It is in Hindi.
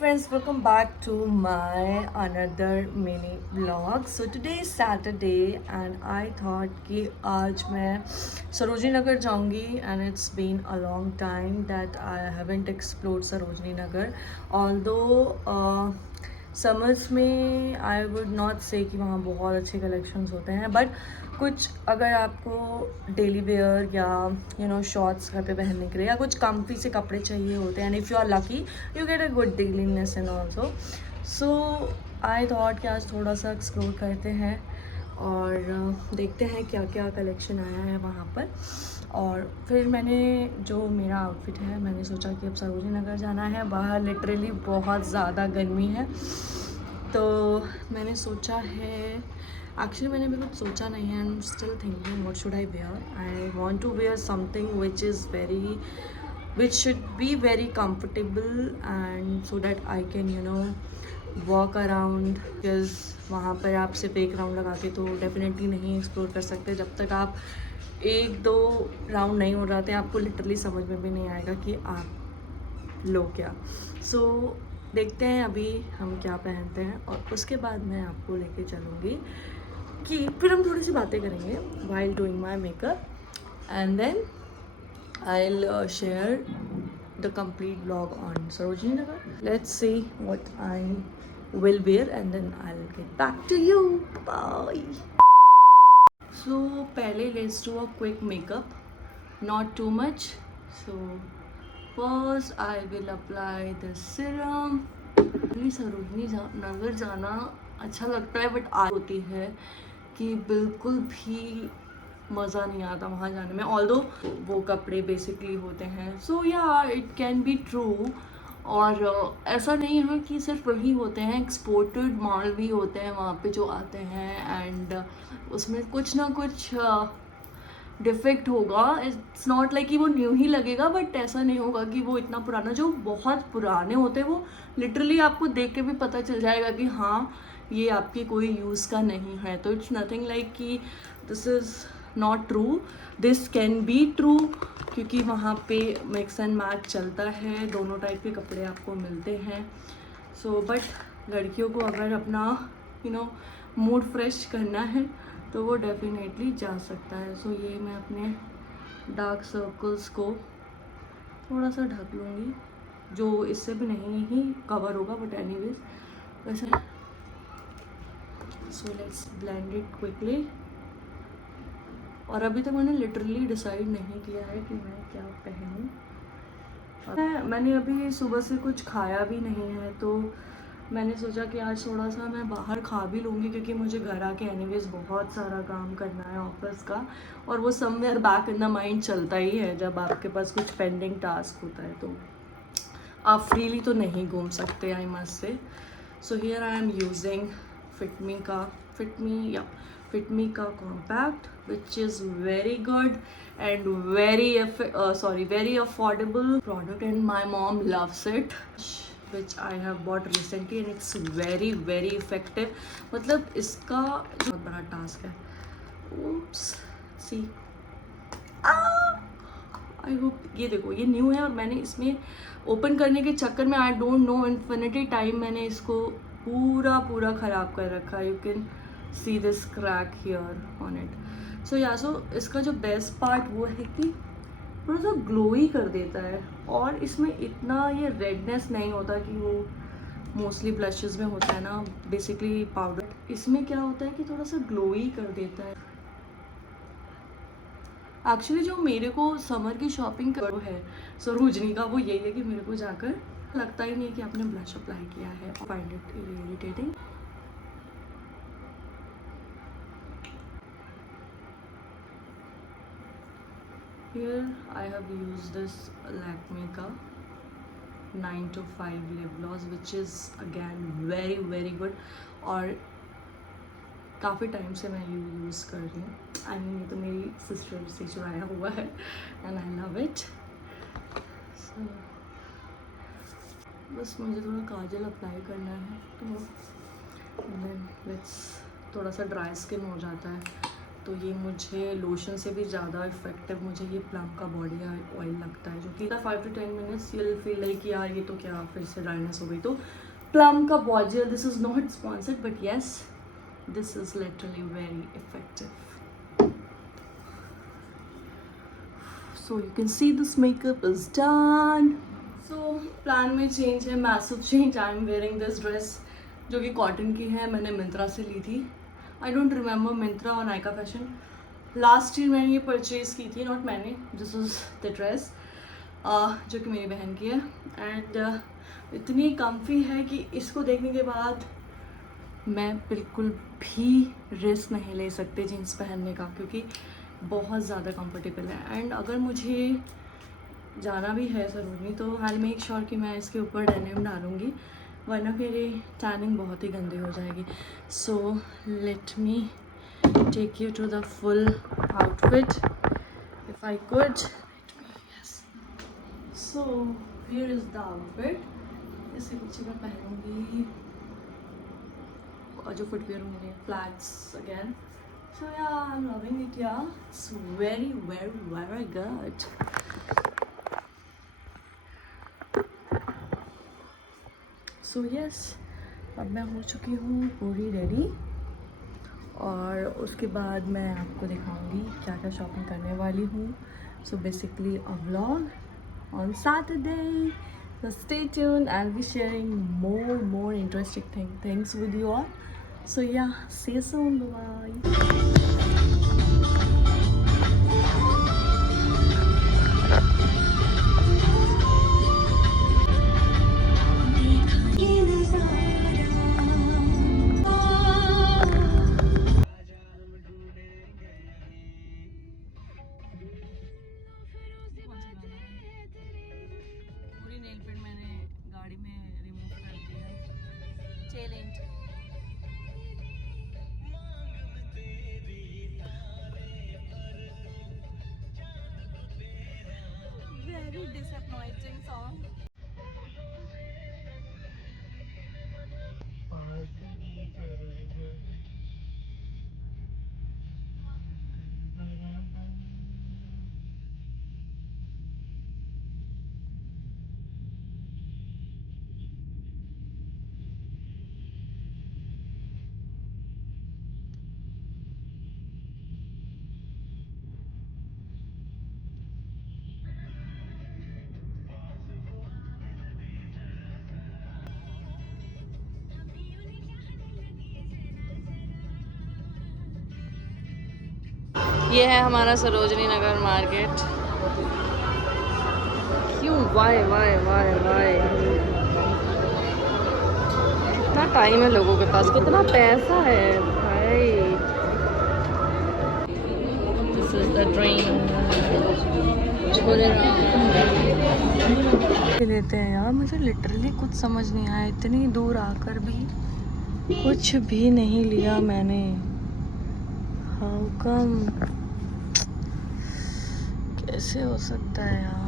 Friends, welcome back to my another mini vlog. So today is Saturday and I thought कि आज मैं सरोजनी नगर जाऊंगी and it's been a long time that I haven't explored Sarojini Nagar. Although summers में आई वुड नॉट से कि वहाँ बहुत अच्छे कलेक्शंस होते हैं, बट कुछ अगर आपको डेली वेयर या शॉर्ट्स घर पे पहनने के लिए या कुछ कम्फी से कपड़े चाहिए होते हैं and if you are lucky you get a good dealingness and also. So I thought कि आज थोड़ा सा एक्सप्लोर करते हैं और देखते हैं क्या क्या कलेक्शन आया है वहाँ पर. और फिर मैंने जो मेरा आउटफिट है मैंने सोचा कि अब सरोजनी नगर जाना है, बाहर लिटरली बहुत ज़्यादा गर्मी है, तो मैंने सोचा है एक्चुअली मैंने भी कुछ सोचा नहीं है. I am still thinking what should I wear. I want to wear something which should be very comfortable and so that I can walk around, because वहाँ पर आप सिर्फ एक राउंड लगा के तो डेफिनेटली नहीं एक्सप्लोर कर सकते. जब तक आप एक दो राउंड नहीं हो जाते आपको लिटरली समझ में भी नहीं आएगा कि आप लो क्या. सो देखते हैं अभी हम क्या पहनते हैं और उसके बाद मैं आपको लेके चलूँगी कि फिर हम थोड़ी सी बातें करेंगे while doing my makeup and then I'll share the complete vlog on Sarojini Nagar. Let's see what I will wear and then I'll get back to you. Bye. So पहले let's do a quick makeup, not too much. So first I will apply the serum. Sarojini Nagar जाना अच्छा लगता है, बट आज होती है कि बिल्कुल भी मज़ा नहीं आता वहाँ जाने में. ऑल्दो वो कपड़े बेसिकली होते हैं, सो या इट कैन बी ट्रू. और ऐसा नहीं है कि सिर्फ वही होते हैं, एक्सपोर्टेड मॉल भी होते हैं वहाँ पे जो आते हैं एंड उसमें कुछ ना कुछ डिफेक्ट होगा. इट्स नॉट लाइक कि वो न्यू ही लगेगा, बट ऐसा नहीं होगा कि वो इतना पुराना. जो बहुत पुराने होते हैं वो लिटरली आपको देख के भी पता चल जाएगा कि हाँ ये आपकी कोई यूज़ का नहीं है. तो इट्स नथिंग लाइक कि this is not true. This can be true क्योंकि वहाँ पे मिक्स एंड मैच चलता है, दोनों टाइप के कपड़े आपको मिलते हैं. सो बट लड़कियों को अगर अपना मूड फ्रेश करना है तो वो डेफिनेटली जा सकता है. सो ये मैं अपने डार्क सर्कल्स को थोड़ा सा ढक लूँगी, जो इससे भी नहीं ही कवर होगा, बट एनीवेज वैसे. So let's blend it quickly. और अभी तक मैंने लिटरली डिसाइड नहीं किया है कि मैं क्या पहनूं. मैंने अभी सुबह से कुछ खाया भी नहीं है, तो मैंने सोचा कि आज थोड़ा सा मैं बाहर खा भी लूँगी क्योंकि मुझे घर आके एनीवेज बहुत सारा काम करना है ऑफिस का, और वो somewhere back in the mind चलता ही है जब आपके पास कुछ पेंडिंग टास्क होता है. तो आप फ्रीली तो नहीं घूम सकते, I must say. So here I am using Fit Me का compact which is very good and very affordable product, and my mom loves it, which I have bought recently and it's very very effective. मतलब इसका बहुत बड़ा टास्क है. oops see I hope. ये देखो ये न्यू है और मैंने इसमें ओपन करने के चक्कर में I don't know infinity time मैंने इसको पूरा ख़राब कर रखा. You can see this crack here on it. So इसका जो बेस्ट पार्ट वो है कि थोड़ा सा ग्लोई कर देता है और इसमें इतना ये रेडनेस नहीं होता कि वो मोस्टली ब्लशेस में होता है ना बेसिकली पाउडर. इसमें क्या होता है कि थोड़ा सा ग्लोई कर देता है. एक्चुअली जो मेरे को समर की शॉपिंग करो है सरोजनी का, वो यही है कि मेरे को जाकर लगता ही नहीं कि आपने ब्लश अप्लाई किया है. Find it irritating. Here I have used this Lakme का 9 to 5 lip gloss which is again very very good, और काफ़ी टाइम से मैं यूज़ कर रही हूँ. आई मीन ये तो मेरी सिस्टर से चुराया हुआ है एंड आई लव इट. सो बस मुझे थोड़ा काजल अप्लाई करना है तो देन लेट्स. थोड़ा सा ड्राई स्किन हो जाता है तो ये मुझे लोशन से भी ज़्यादा इफेक्टिव मुझे ये प्लम का बॉडी ऑयल लगता है, जो कि 5 to 10 minutes you will feel like यार ये तो क्या फिर से ड्राइनेस हो गई। तो प्लम का body oil, this is not sponsored but yes this is literally very effective. So you can see this makeup is done. So plan में चेंज है, massive change. I am wearing this dress जो कि कॉटन की है, मैंने मिंत्रा से ली थी। आई डोंट रिमेंबर मिंत्रा और नायका फैशन, लास्ट ईयर मैंने ये परचेज़ की थी, नॉट मैंने, दिस इज़ द ड्रेस जो कि मेरी बहन की है। एंड इतनी कम्फी है कि इसको देखने के बाद मैं बिल्कुल भी रिस्क नहीं ले सकती जीन्स पहनने का, क्योंकि बहुत ज़्यादा कंफर्टेबल है। एंड अगर मुझे जाना भी है सरोजनी तो आई विल मेक श्योर कि मैं इसके ऊपर डेनिम डालूँगी, वरना फिर ये टैनिंग बहुत ही गंदी हो जाएगी। So let me take you to the full outfit if I could. So here is the outfit. इसके पीछे मैं पहनूँगी और जो फुटवेयर होंगे flats again. So yeah, I'm loving it. Yeah, it's very, very, very good. So yes, अब मैं हो चुकी हूँ पूरी रेडी, और उसके बाद मैं आपको दिखाऊंगी क्या क्या शॉपिंग करने वाली हूँ। So basically a vlog on Saturday. So stay tuned. I'll be sharing more interesting things with you all. So yeah, see you soon. Bye. पूरी नेल पेंट मैंने गाड़ी में रिमूव कर दिया। चैलेंज। Very disappointing song. ये है हमारा सरोजनी नगर मार्केट। क्यों वाई वाई वाई वाई, कितना टाइम है लोगों के पास, कितना पैसा है भाई। This is the train. लेते हैं यार, मुझे लिटरली कुछ समझ नहीं आया, इतनी दूर आकर भी कुछ भी नहीं लिया मैंने। हाउ कम, कैसे हो सकता है यार।